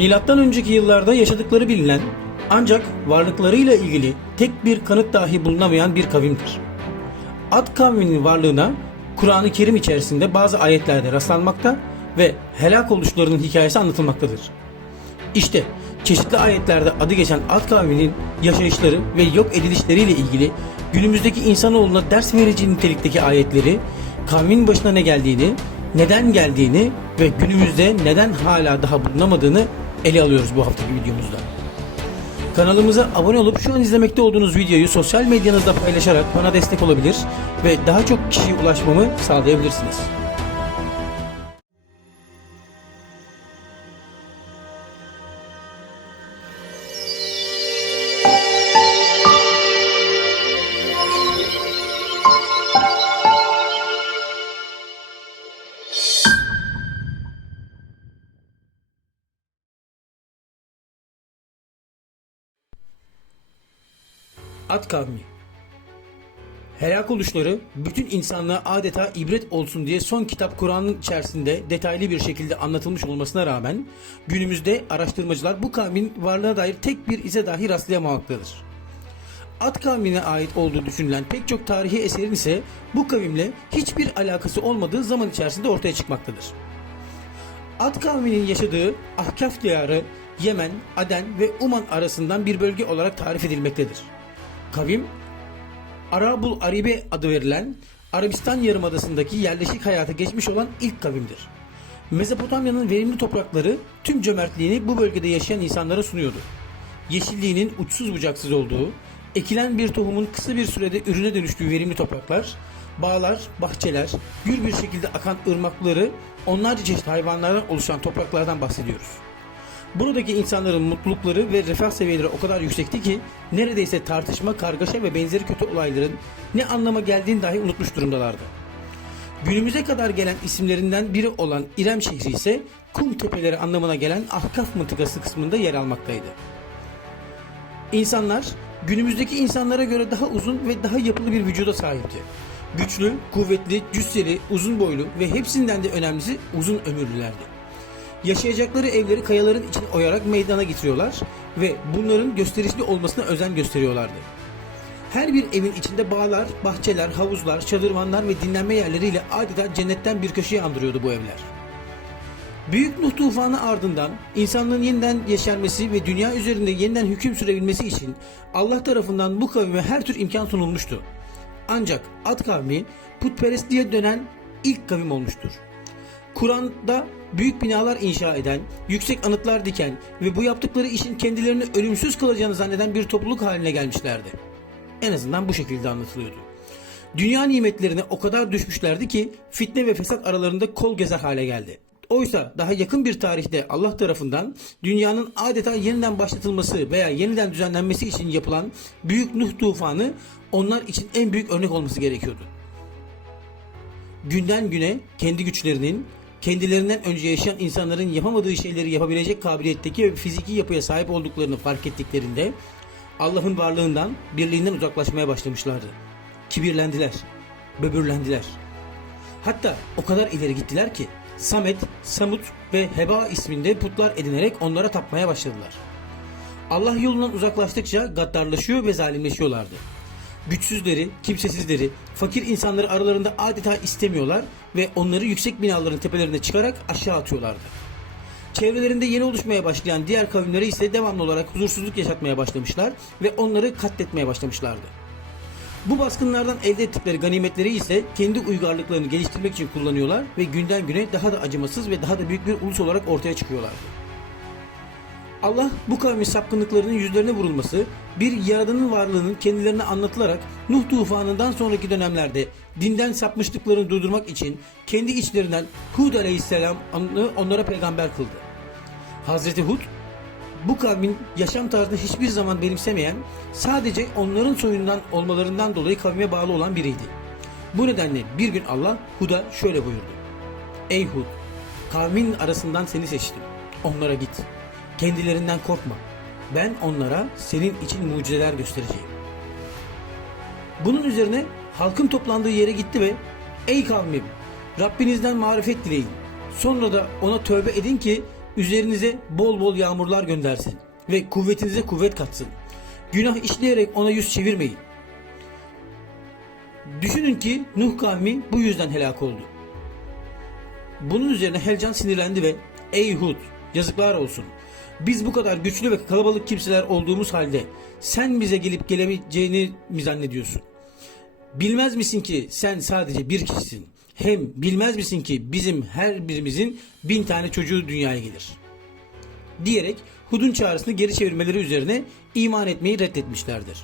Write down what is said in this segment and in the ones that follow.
Milattan önceki yıllarda yaşadıkları bilinen ancak varlıklarıyla ilgili tek bir kanıt dahi bulunamayan bir kavimdir. Ad kavminin varlığına Kur'an-ı Kerim içerisinde bazı ayetlerde rastlanmakta ve helak oluşlarının hikayesi anlatılmaktadır. İşte çeşitli ayetlerde adı geçen Ad kavminin yaşayışları ve yok edilişleriyle ilgili günümüzdeki insanoğluna ders verici nitelikteki ayetleri, kavmin başına ne geldiğini, neden geldiğini ve günümüzde neden hala daha bulunamadığını ele alıyoruz bu haftaki videomuzda. Kanalımıza abone olup şu an izlemekte olduğunuz videoyu sosyal medyanızda paylaşarak bana destek olabilir ve daha çok kişiye ulaşmamı sağlayabilirsiniz. At kavmi. Helak oluşları bütün insanlığa adeta ibret olsun diye son kitap Kur'an'ın içerisinde detaylı bir şekilde anlatılmış olmasına rağmen günümüzde araştırmacılar bu kavmin varlığına dair tek bir ize dahi rastlayamamaktadır. At kavmine ait olduğu düşünülen pek çok tarihi eserin ise bu kavimle hiçbir alakası olmadığı zaman içerisinde ortaya çıkmaktadır. Ad kavminin yaşadığı Ahkaf diyarı Yemen, Aden ve Uman arasından bir bölge olarak tarif edilmektedir. Kavim Arabul Aribe adı verilen Arabistan Yarımadası'ndaki yerleşik hayata geçmiş olan ilk kavimdir. Mezopotamya'nın verimli toprakları tüm cömertliğini bu bölgede yaşayan insanlara sunuyordu. Yeşilliğinin uçsuz bucaksız olduğu, ekilen bir tohumun kısa bir sürede ürüne dönüştüğü verimli topraklar, bağlar, bahçeler, gür bir şekilde akan ırmakları, onlarca çeşit hayvanlardan oluşan topraklardan bahsediyoruz. Buradaki insanların mutlulukları ve refah seviyeleri o kadar yüksekti ki neredeyse tartışma, kargaşa ve benzeri kötü olayların ne anlama geldiğini dahi unutmuş durumdalardı. Günümüze kadar gelen isimlerinden biri olan İrem şehri ise kum tepeleri anlamına gelen Ahkaf mıntıkası kısmında yer almaktaydı. İnsanlar günümüzdeki insanlara göre daha uzun ve daha yapılı bir vücuda sahipti. Güçlü, kuvvetli, cüsseli, uzun boylu ve hepsinden de önemlisi uzun ömürlülerdi. Yaşayacakları evleri kayaların içine oyarak meydana getiriyorlar ve bunların gösterişli olmasına özen gösteriyorlardı. Her bir evin içinde bağlar, bahçeler, havuzlar, çadırvanlar ve dinlenme yerleriyle adeta cennetten bir köşeyi andırıyordu bu evler. Büyük Nuh tufanı ardından insanlığın yeniden yeşermesi ve dünya üzerinde yeniden hüküm sürebilmesi için Allah tarafından bu kavime her tür imkan sunulmuştu. Ancak Ad kavmi putperestliğe dönen ilk kavim olmuştur. Kur'an'da büyük binalar inşa eden, yüksek anıtlar diken ve bu yaptıkları işin kendilerini ölümsüz kılacağını zanneden bir topluluk haline gelmişlerdi. En azından bu şekilde anlatılıyordu. Dünya nimetlerine o kadar düşmüşlerdi ki fitne ve fesat aralarında kol gezer hale geldi. Oysa daha yakın bir tarihte Allah tarafından dünyanın adeta yeniden başlatılması veya yeniden düzenlenmesi için yapılan büyük Nuh tufanı onlar için en büyük örnek olması gerekiyordu günden güne kendi güçlerinin, kendilerinden önce yaşayan insanların yapamadığı şeyleri yapabilecek kabiliyetteki ve fiziki yapıya sahip olduklarını fark ettiklerinde Allah'ın varlığından, birliğinden uzaklaşmaya başlamışlardı. Kibirlendiler, böbürlendiler. Hatta o kadar ileri gittiler ki Samet, Samut ve Heba isminde putlar edinerek onlara tapmaya başladılar. Allah yolundan uzaklaştıkça gaddarlaşıyor ve zalimleşiyorlardı güçsüzleri, kimsesizleri, fakir insanları aralarında adeta istemiyorlar ve onları yüksek binaların tepelerine çıkarak aşağı atıyorlardı. Çevrelerinde yeni oluşmaya başlayan diğer kavimleri ise devamlı olarak huzursuzluk yaşatmaya başlamışlar ve onları katletmeye başlamışlardı. Bu baskınlardan elde ettikleri ganimetleri ise kendi uygarlıklarını geliştirmek için kullanıyorlar ve günden güne daha da acımasız ve daha da büyük bir ulus olarak ortaya çıkıyorlardı. Allah bu kavmin sapkınlıklarının yüzlerine vurulması, bir yaradanın varlığının kendilerine anlatılarak Nuh tufanından sonraki dönemlerde dinden sapmışlıklarını durdurmak için kendi içlerinden Hud aleyhisselam'ı onlara peygamber kıldı. Hazreti Hud bu kavmin yaşam tarzını hiçbir zaman benimsemeyen, sadece onların soyundan olmalarından dolayı kavme bağlı olan biriydi. Bu nedenle bir gün Allah Hud'a şöyle buyurdu. Ey Hud, kavmin arasından seni seçtim. Onlara git. Kendilerinden korkma. Ben onlara senin için mucizeler göstereceğim. Bunun üzerine halkın toplandığı yere gitti ve Ey kavmim Rabbinizden marifet dileyin. Sonra da ona tövbe edin ki üzerinize bol bol yağmurlar göndersin ve kuvvetinize kuvvet katsın. Günah işleyerek ona yüz çevirmeyin. Düşünün ki Nuh kavmi bu yüzden helak oldu. Bunun üzerine Helcan sinirlendi ve ey Hud yazıklar olsun. Biz bu kadar güçlü ve kalabalık kimseler olduğumuz halde sen bize gelip gelemeyeceğini mi zannediyorsun? Bilmez misin ki sen sadece bir kişisin. Hem bilmez misin ki bizim her birimizin bin tane çocuğu dünyaya gelir. Diyerek Hud'un çağrısını geri çevirmeleri üzerine iman etmeyi reddetmişlerdir.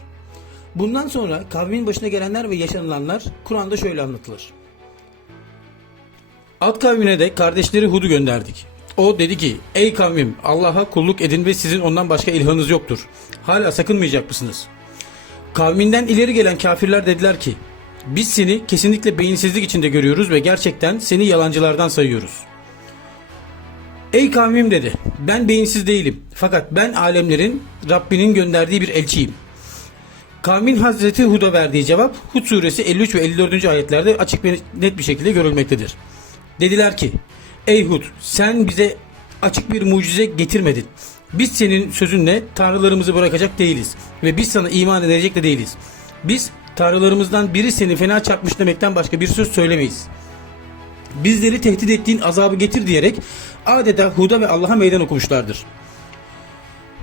Bundan sonra kavmin başına gelenler ve yaşanılanlar Kur'an'da şöyle anlatılır. Ad kavmine de kardeşleri Hud'u gönderdik. O dedi ki ey kavmim Allah'a kulluk edin ve sizin ondan başka ilahınız yoktur. Hala sakınmayacak mısınız? Kavminden ileri gelen kafirler dediler ki biz seni kesinlikle beyinsizlik içinde görüyoruz ve gerçekten seni yalancılardan sayıyoruz. Ey kavmim dedi ben beyinsiz değilim fakat ben alemlerin Rabbinin gönderdiği bir elçiyim. Kavmin Hazreti Hud'a verdiği cevap Hud suresi 53 ve 54. ayetlerde açık ve net bir şekilde görülmektedir. Dediler ki Ey Hud sen bize açık bir mucize getirmedin. Biz senin sözünle tanrılarımızı bırakacak değiliz ve biz sana iman edecek de değiliz. Biz tanrılarımızdan biri seni fena çarpmış demekten başka bir söz söylemeyiz. Bizleri tehdit ettiğin azabı getir diyerek adeta Hud'a ve Allah'a meydan okumuşlardır.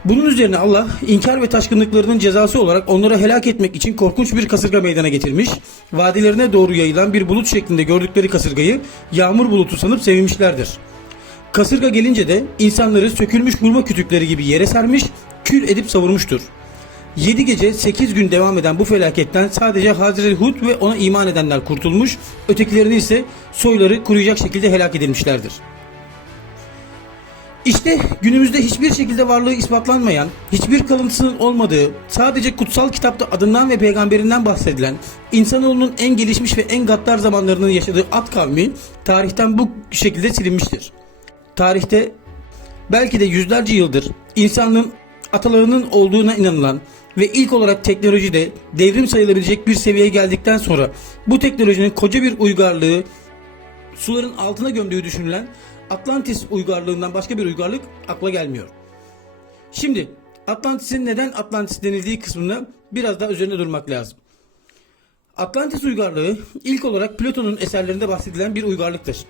Bunun üzerine Allah inkar ve taşkınlıklarının cezası olarak onları helak etmek için korkunç bir kasırga meydana getirmiş. Vadilerine doğru yayılan bir bulut şeklinde gördükleri kasırgayı yağmur bulutu sanıp sevinmişlerdir. Kasırga gelince de insanları sökülmüş hurma kütükleri gibi yere sermiş, kül edip savurmuştur. 7 gece 8 gün devam eden bu felaketten sadece Hazreti Hud ve ona iman edenler kurtulmuş, ötekilerini ise soyları kuruyacak şekilde helak edilmişlerdir. İşte günümüzde hiçbir şekilde varlığı ispatlanmayan, hiçbir kalıntısının olmadığı, sadece kutsal kitapta adından ve peygamberinden bahsedilen, insanoğlunun en gelişmiş ve en gaddar zamanlarını yaşadığı Ad kavmi tarihten bu şekilde silinmiştir. Tarihte belki de yüzlerce yıldır insanlığın atalarının olduğuna inanılan ve ilk olarak teknolojide devrim sayılabilecek bir seviyeye geldikten sonra bu teknolojinin koca bir uygarlığı suların altına gömdüğü düşünülen Atlantis uygarlığından başka bir uygarlık akla gelmiyor. Şimdi Atlantis'in neden Atlantis denildiği kısmını biraz daha üzerine durmak lazım. Atlantis uygarlığı ilk olarak Platon'un eserlerinde bahsedilen bir uygarlıktır.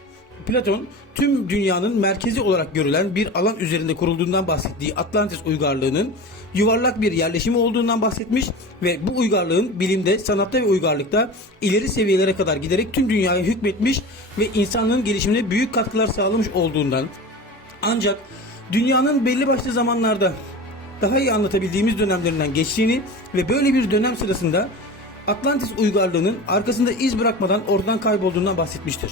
Platon tüm dünyanın merkezi olarak görülen bir alan üzerinde kurulduğundan bahsettiği Atlantis uygarlığının yuvarlak bir yerleşimi olduğundan bahsetmiş ve bu uygarlığın bilimde, sanatta ve uygarlıkta ileri seviyelere kadar giderek tüm dünyaya hükmetmiş ve insanlığın gelişimine büyük katkılar sağlamış olduğundan ancak dünyanın belli başlı zamanlarda daha iyi anlatabildiğimiz dönemlerinden geçtiğini ve böyle bir dönem sırasında Atlantis uygarlığının arkasında iz bırakmadan ortadan kaybolduğundan bahsetmiştir.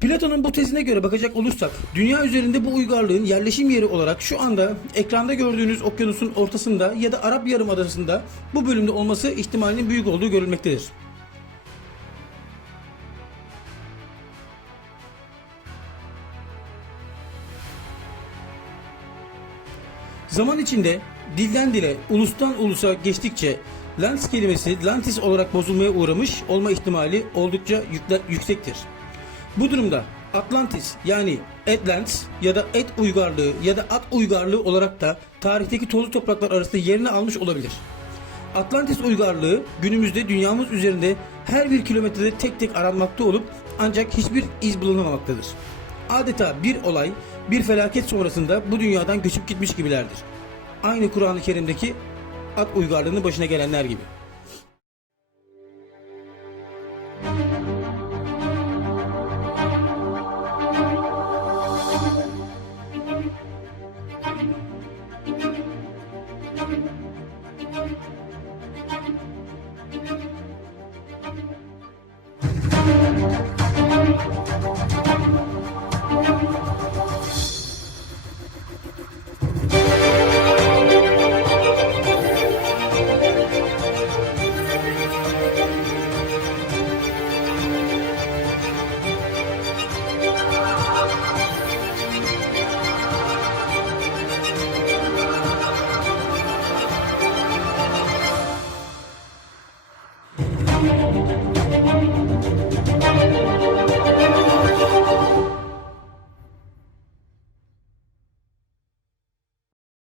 Platon'un bu tezine göre bakacak olursak, dünya üzerinde bu uygarlığın yerleşim yeri olarak şu anda ekranda gördüğünüz okyanusun ortasında ya da Arap Yarımadası'nda bu bölümde olması ihtimalinin büyük olduğu görülmektedir. Zaman içinde dilden dile, ulustan ulusa geçtikçe Lans kelimesi Lantis olarak bozulmaya uğramış olma ihtimali oldukça yüksektir. Bu durumda Atlantis yani Atlantis ya da Et uygarlığı ya da At uygarlığı olarak da tarihteki tozlu topraklar arasında yerini almış olabilir. Atlantis uygarlığı günümüzde dünyamız üzerinde her bir kilometrede tek tek aranmakta olup ancak hiçbir iz bulunmamaktadır. Adeta bir olay, bir felaket sonrasında bu dünyadan göçüp gitmiş gibilerdir. Aynı Kur'an-ı Kerim'deki At uygarlığının başına gelenler gibi.